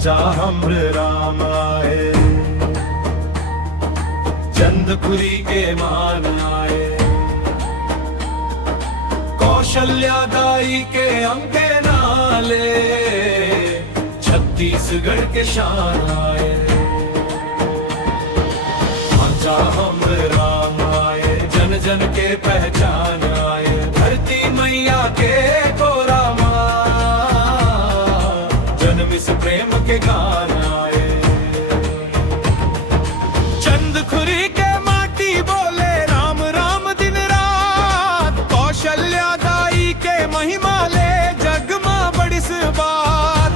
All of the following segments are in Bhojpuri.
भांचा हमर राम आए, चंदपुरी के मान आए, कौशल्या दाई के अंके नाले, छत्तीसगढ़ के शान आए। भांचा हमर राम आए, जन जन के पहचान आए, धरती मैया के कोरा माँ, जन्म इस प्रेम के गान आए। चंदखुरी के माटी बोले राम राम दिन रात, कौशल्या दाई के महिमा ले जगमा बड़िस बात।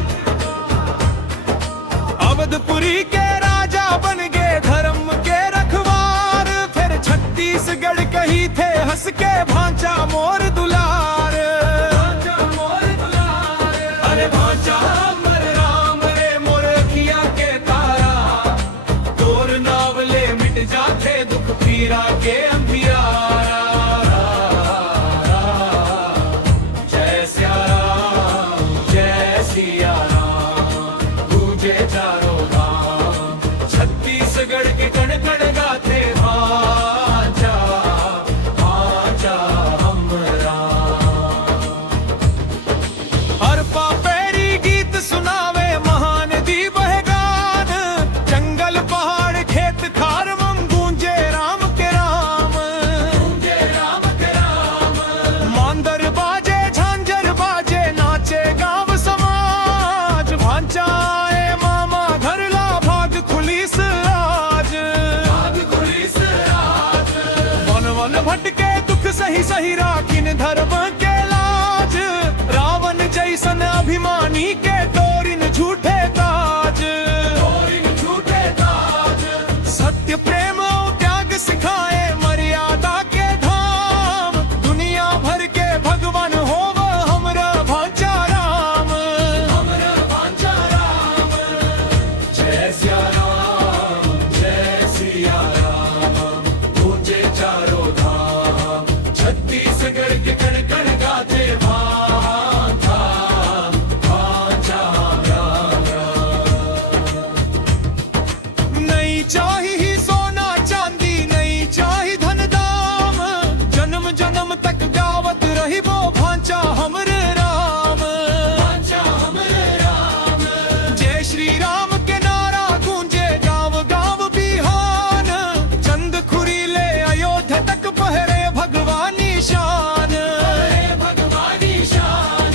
अवधपुरी के राजा बन गए धर्म के रखवार, फिर छत्तीसगढ़ कही थे हंस के भांचा मोर दुलार। अरे भांचा हमर राम रे मोर अखिया के तारा, तोर नावले मिट जाते दुख पीरा के अंधियारा। जय सिया राम जय सिया राम, गूंजे चारों धाम, छत्तीसगढ़ के कण कण गाते भांचा भांचा हमरा। हर पापेरी गीत सुनावे महान दी बहगान, जंगल पहाड़ खेत खार मम गूंजे राम के राम, गूंजे राम के राम। मांदर बाजे झांझर बाजे नाचे गांव समाज, भांचा आए मामा घर ला भाग खुलीस आज, भाग खुलीस आज। वन वन भटके दुख सही सही राखिन धर्म के लाज, रावण जैसन अभिमानी के तोरिन झूठे ताज, तोरिन झूठे ताज। सत्य प्रेम और त्याग सिखाए मर्यादा के धाम, दुनिया भर के भगवान होव हमरा भांचा राम, हमरा भांचा राम। जय सिया राम जय सिया राम, गूंजे चारों धाम, छत्तीसगढ़ के कण कण गाते भांचा भांचा नहीं चाहिए सोना चांदी नहीं चाहिए धन दाम, जन्म जन्म तक गावत रही वो भांचा हमरे राम, भांचा हमरे राम। जय श्री राम के नारा गूंजे गांव गांव बिहान, चंदखुरी ले अयोध्या तक पहरे भगवानी शान, भगवानी शान।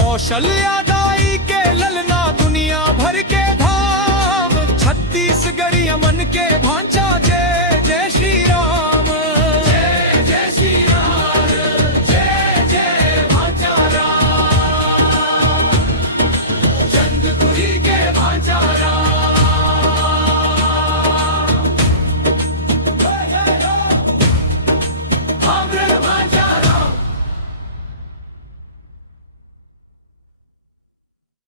कौशल्या दाई के ललना दुनिया भर के धाम, छत्तीसगढ़िया मन के भांचा